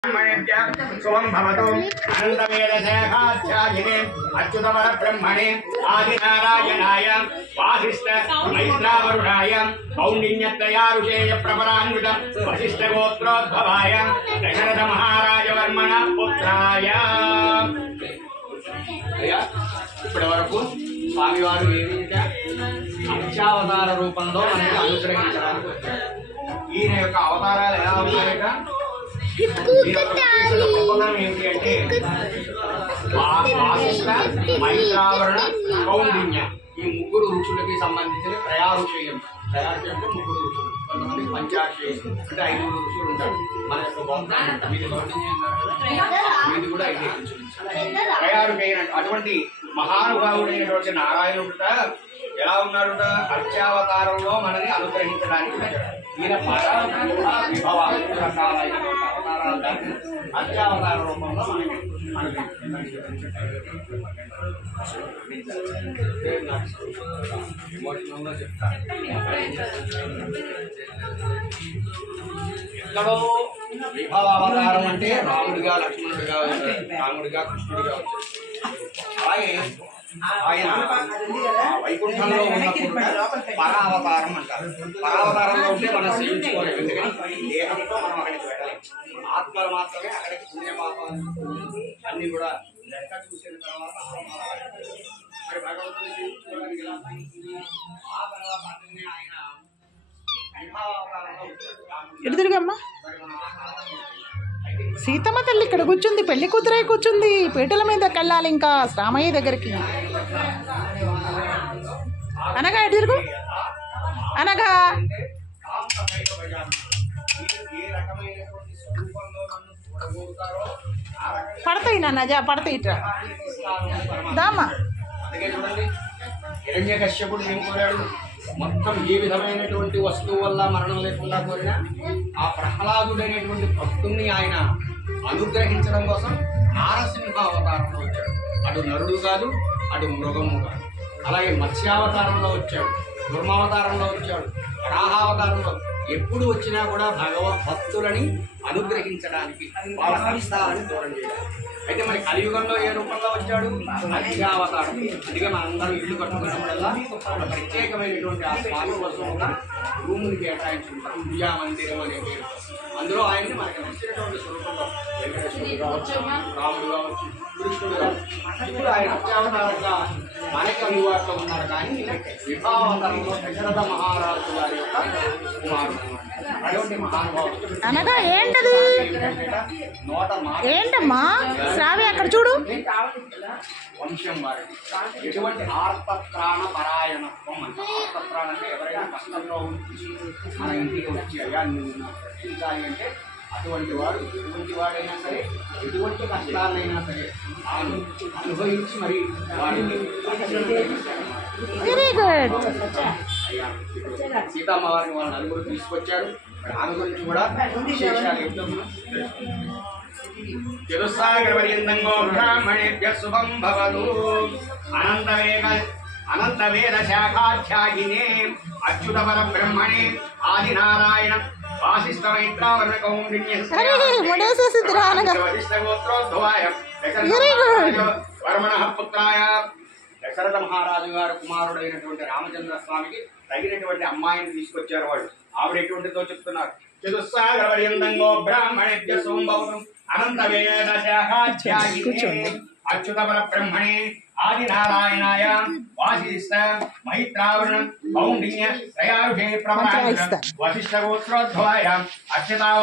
शुभं भवतु अनन्तवेदशेखाध्यायिने अच्युतवर ब्रह्मणे आदिनारायणाय वासिष्ठ मैत्रावरुणाय कौण्डिन्यत्रयारुषेय प्रपरान्वित वसिष्ठ गोत्रोद्भवाय दशरथ महाराजवर्मण पुत्राय ఇప్పటి వరకు స్వామివారు ఏమిటా అక్షావతార రూపంలో మనకి అనుగ్రహించడానికి వచ్చారు. ఈయన యొక్క అవతారాలు ఎలా ఉన్నాయట? గొప్పతనం ఏమిటి అంటే వాసిష్ఠ మైత్రావరణ కౌండిన్య ఈ ముగ్గురు ఋషులకి సంబంధించిన త్రయారుషేయం. త్రయారుషేయం అంటే ముగ్గురు ఋషులు, కొంతమంది పంచాక్షేయం అంటే 5 ఋషులు ఉంటారు. మన యొక్క ఇది కూడా 5 ఋషులు. త్రయారుషేయం అటువంటి మహానుభావుడైనటువంటి నారాయణుడుట ఎలా ఉన్నాడుట? అర్చావతారంలో మనని అనుగ్రహించడానికి ఈయన రకాలైనటువంటి అవతారాలు దాన్ని అర్చావతార రూపంలో మనకి ఎమోషనల్గా చెప్తారు. ఎక్కడో విభవావతారం అంటే రాముడిగా లక్ష్మణుడిగా రాముడిగా కృష్ణుడిగా వచ్చాడు. అలాగే ఆయన వైకుంఠంలో ఉన్నప్పుడు పరావతారం అంటారు. పరావతారంలో ఉంటే మనం సేవించుకోలేము, ఎందుకని దేహంతో మనం అక్కడికి వెళ్ళలేము. ఆత్మలు మాత్రమే అక్కడికి పుణ్యపాపాలు అన్ని కూడా లెక్క చూసిన తర్వాత మరి భగవంతుని సేవించుకోవడానికి ఎలా సాగుతుంది? ఆ తర్వాత అతన్ని ఆయన విభావావతారంలో ఎడుదురుగమ్మా సీతమ్మ తల్లి ఇక్కడ కూర్చుంది, పెళ్లి కూతురే కూర్చుంది, పీటల మీద వెళ్ళాలి ఇంకా రామయ్య దగ్గరికి. అనగా ఎదురుగు అనగా పడతాయి నాన్న పడతాయి ఇట్రా దామా. అందుకే చూడండి, హిరణ్యకశ్యపుడు ఏం కోరాడు? మొత్తం ఏ విధమైనటువంటి వస్తువు వల్ల మరణం లేకుండా కోరినా ఆ ప్రహ్లాదుడైనటువంటి భక్తుల్ని ఆయన అనుగ్రహించడం కోసం నారసింహ అవతారంలో వచ్చాడు. అటు నరుడు కాదు, అటు మృగము కాదు. అలాగే మత్స్యావతారంలో వచ్చాడు, దుర్మావతారంలో వచ్చాడు, వరాహావతారంలో ఎప్పుడు వచ్చినా కూడా భగవద్భక్తులని అనుగ్రహించడానికి, వాళ్ళ కష్టాలని దూరం చేయడానికి. అయితే మరి కలియుగంలో ఏ రూపంలో వచ్చాడు? అర్చావతారం. అందుకే మనందరం ఇల్లు కట్టుకున్నప్పుడల్లా ఒక ప్రత్యేకమైనటువంటి ఆ స్వామి కోసం ఒక రూముని కేటాయించుకుంటాం, పూజా మందిరం అనే పేరు. అందులో ఆయన్ని మనకి నచ్చినటువంటి స్వరూపంలో వెంకటేశ్వరుడు కావచ్చు, రాముడు కావచ్చు, కృష్ణుడు కావచ్చు. ఇప్పుడు ఆయన అర్చావతారంగా మనకి అందుబాటులో ఉన్నారు. కానీ విభావతారంలో దశరథ మహారాజు గారి యొక్క కుమారుడు అటువంటి మహానుభావుడు. అనగా ఏంటది? ఏంటమ్మా శ్రావ్య అక్కడ చూడు. వంశం వారిది ఎటువంటి ఆర్తత్రాణ పరాయణత్వం అంటే, ఆర్తత్రాణ అంటే ఎవరైనా కష్టంలో ఉంచి మన ఇంటికి వచ్చి అయ్యా నువ్వు రక్షించాలి అంటే అటువంటి వాడు ఎటువంటి వాడైనా సరే ఎటువంటి కష్టాలైనా సరే అనుభవించి మరి వాడిని వెరీ గుడ్. సీతమ్మ వారిని వాళ్ళ నలుగురు తీసుకొచ్చాడు. ఆమె గురించి కూడా విశేషాలు చెప్తున్నాం. చతుస్సాగరపర్యంతంగో బ్రాహ్మణేభ్య శుభం భవతు. అనంతవేద శాఖాధ్యాయినే అచ్యుతపర బ్రహ్మణే ఆదినారాయణ వాసిష్ఠ మైత్రావరణ కౌండిన్య వశిష్ఠ గోత్రోద్భవాయ వర్మణ పుత్రాయ దశరథ మహారాజు గారు కుమారుడైనటువంటి రామచంద్ర స్వామికి తగినటువంటి అమ్మాయిని తీసుకొచ్చారు వాళ్ళు. ఆవిడ ఎటువంటిదో చెప్తున్నారు. చతుస్సాగరపర్యంతంగో బ్రాహ్మణేభ్య శుభం భవతు. అనంతవేద శాఖాధ్యాయినే అచ్యుతపర బ్రహ్మణే ఆదినారాయణాయ వాసిష్ఠ మైత్రావరణ కౌండిన్య త్రయారుషే ప్రవరాన్విత వశిష్ఠ గోత్రోద్భవాయ అచ్యుత